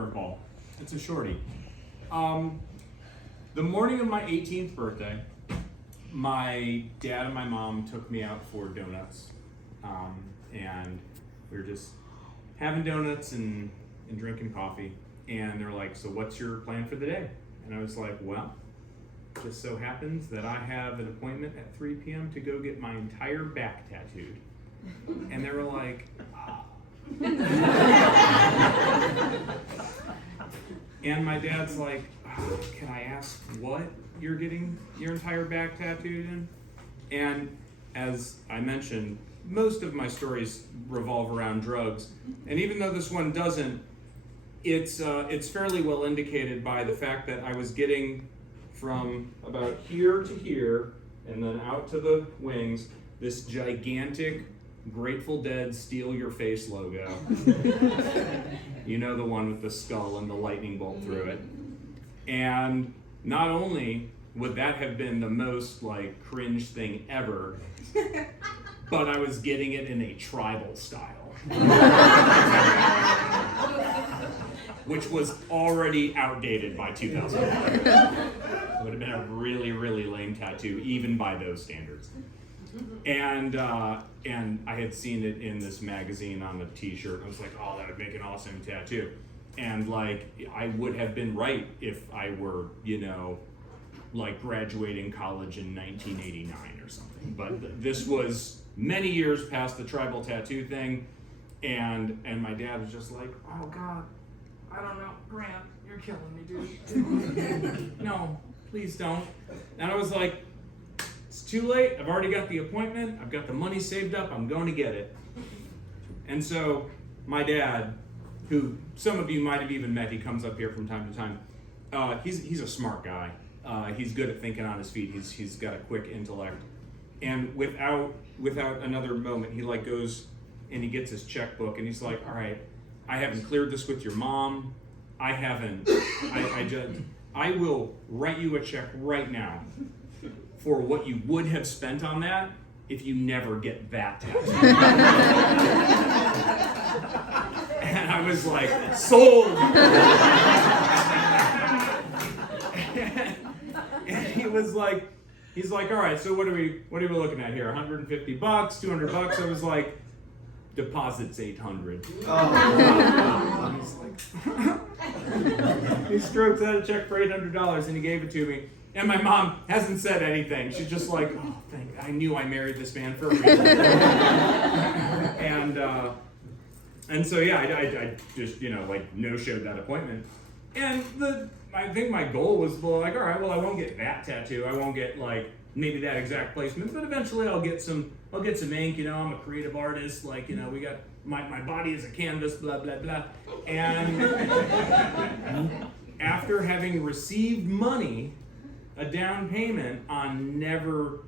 curveball. It's a shorty. The morning of my 18th birthday, my dad and my mom took me out for donuts. And we were just having donuts and drinking coffee. And they're like, so what's your plan for the day? And I was like, well, just so happens that I have an appointment at 3 p.m. to go get my entire back tattooed. And they were like, ah. And my dad's like, oh, can I ask what you're getting your entire back tattooed in? And as I mentioned, most of my stories revolve around drugs. And even though this one doesn't, it's fairly well indicated by the fact that I was getting from about here to here and then out to the wings this gigantic Grateful Dead Steal Your Face logo. You know, the one with the skull and the lightning bolt through it. And not only would that have been the most like cringe thing ever, but I was getting it in a tribal style. Which was already outdated by 2001. It would have been a really, really lame tattoo, even by those standards. And I had seen it in this magazine on a t-shirt. I was like, oh, that would make an awesome tattoo. And like, I would have been right if I were, you know, like graduating college in 1989 or something. But this was many years past the tribal tattoo thing. And my dad was just like, oh God, I don't know, Grant, you're killing me, dude. No, please don't. And I was like, it's too late. I've already got the appointment. I've got the money saved up. I'm going to get it. And so my dad, who some of you might have even met, he comes up here from time to time. He's a smart guy. He's good at thinking on his feet. He's got a quick intellect. And without another moment, he like goes and he gets his checkbook and he's like, all right, I haven't cleared this with your mom. I will write you a check right now for what you would have spent on that if you never get that tattoo. And I was like, sold. And he's like, all right, so what are we looking at here? $150, $200? I was like, deposit's $800. Oh. He's like, he strokes out a check for $800 and he gave it to me. And my mom hasn't said anything. She's just like, oh, I knew I married this man for a reason. And so yeah, I just, you know, like no-showed that appointment. And I think my goal was like, all right, well, I won't get that tattoo. I won't get like maybe that exact placement, but eventually I'll get some ink, you know, I'm a creative artist, like, you know, we got my body is a canvas, blah, blah, blah. And after having received money, a down payment on never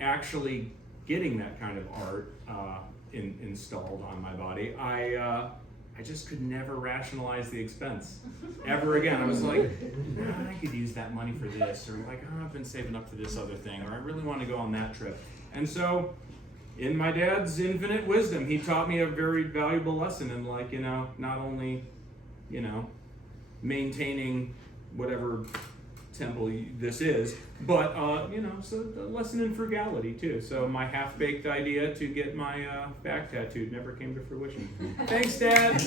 actually getting that kind of art installed on my body, I just could never rationalize the expense ever again. I was like, I could use that money for this, or like, oh, I've been saving up for this other thing, or I really want to go on that trip. And so, in my dad's infinite wisdom, he taught me a very valuable lesson in like, you know, not only, you know, maintaining whatever temple this is, but you know, so a lesson in frugality too. So my half-baked idea to get my back tattooed never came to fruition. Thanks, Dad.